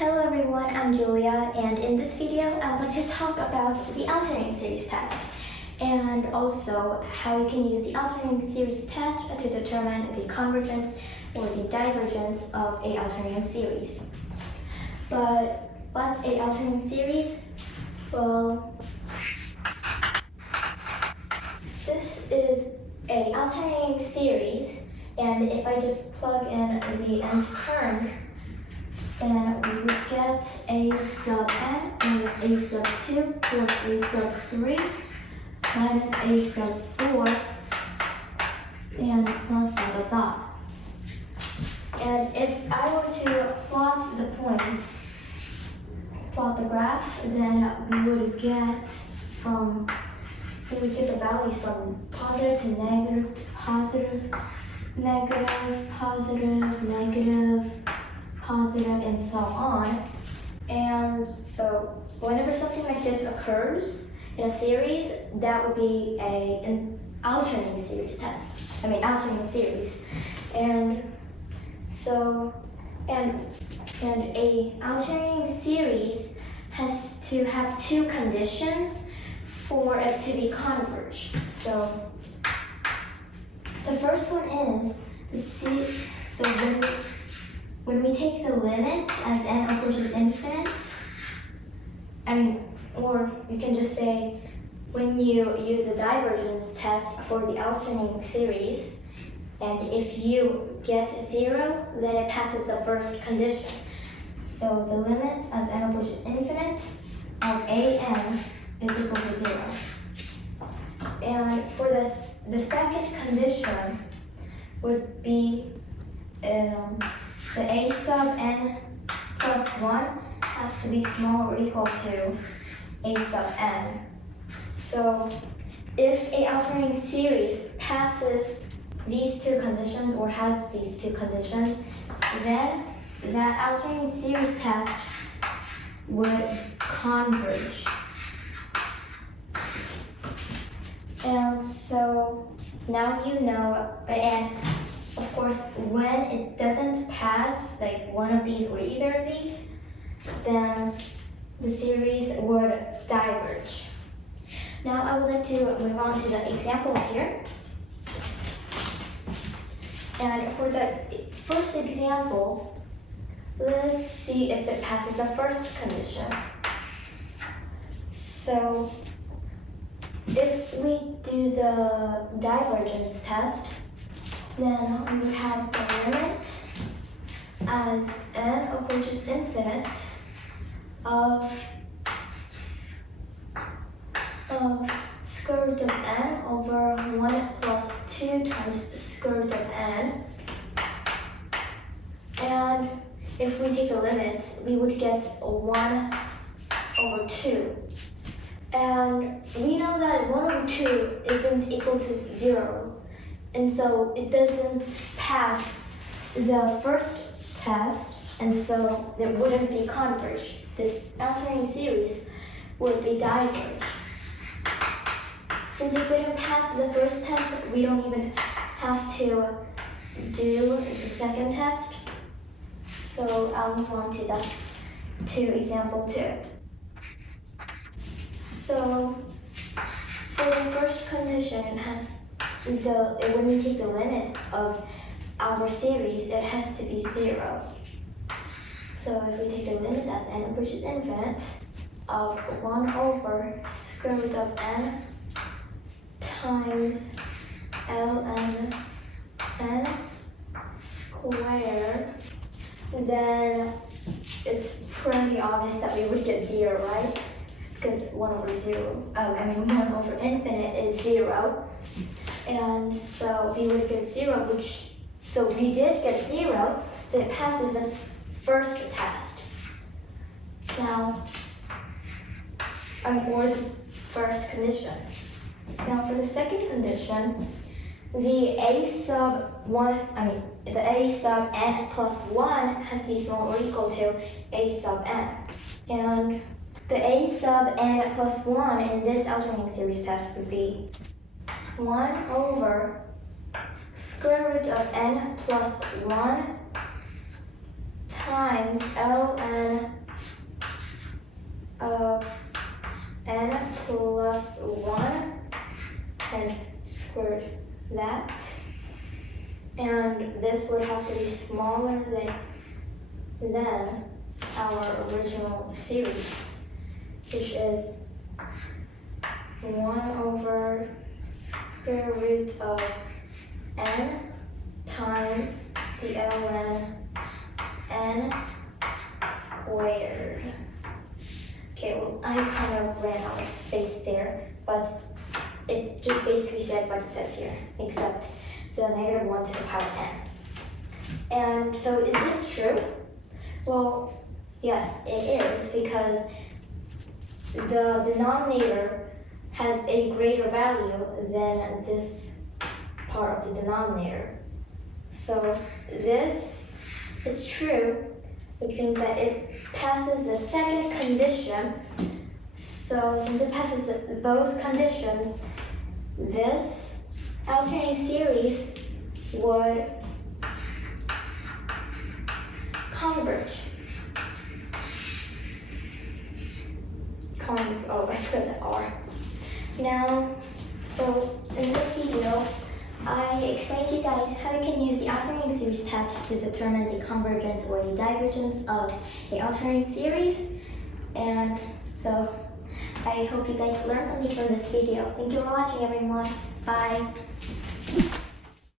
Hello everyone, I'm Julia, and in this video I would like to talk about the alternating series test and also how you can use the alternating series test to determine the convergence or the divergence of a alternating series. But what's a alternating series? Well, this is a alternating series, and if I just plug in the nth terms, then we would get a sub n minus a sub 2 plus a sub 3 minus a sub 4 and plus dot dot dot. And if I were to plot the points, plot the graph, then we would get the values from positive to negative to positive, negative, positive, negative, positive, and so on. And so whenever something like this occurs in a series, that would be an alternating series test. Alternating series. And a alternating series has to have two conditions for it to be converged. So the first one is when we take the limit as n approaches infinite, or you can just say when you use a divergence test for the alternating series, and if you get 0, then it passes the first condition. So the limit as n approaches infinite of an is equal to 0. And for the second condition would be the a sub n plus 1 has to be small or equal to a sub n. So if a alternating series passes these two conditions or has these two conditions, then that alternating series test would converge. And so now you know, and of course, when it doesn't pass like one of these or either of these, then the series would diverge. Now I would like to move on to the examples here. And for the first example, let's see if it passes the first condition. So if we do the divergence test, then we would have the limit as n approaches infinite of square root of n over 1 plus 2 times square root of n. And if we take the limit, we would get 1 over 2. And we know that 1 over 2 isn't equal to 0. And so it doesn't pass the first test, and so it wouldn't be converged. This alternating series would be diverged. Since it didn't pass the first test, we don't even have to do the second test. So I'll move on to example 2. So for the first condition, it has when we take the limit of our series, it has to be 0. So if we take the limit as n approaches infinite of 1 over square root of n times ln n squared, then it's pretty obvious that we would get 0, right? Because 1 over infinite is 0. And so we would get 0, so we did get 0, so it passes this first test. Now, or the first condition. Now for the second condition, the a sub n plus 1 has to be small or equal to a sub n. And the a sub n plus 1 in this alternating series test would be 1 over square root of n plus 1 times ln of n plus 1 and square that. And this would have to be smaller than our original series, which is 1 over square root of n times the ln n squared. Okay, well, I kind of ran out of space there, but it just basically says what it says here, except the -1 to the power n. And so is this true? Well, yes, it is, because the denominator has a greater value than this part of the denominator. So this is true, which means that it passes the second condition. So since it passes both conditions, this alternating series would converge. Oh, I put the R. Now, so in this video, I explained to you guys how you can use the alternating series test to determine the convergence or the divergence of a alternating series. And so I hope you guys learned something from this video. Thank you for watching, everyone. Bye.